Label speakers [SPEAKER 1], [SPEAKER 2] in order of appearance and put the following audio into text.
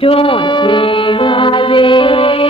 [SPEAKER 1] Don't be my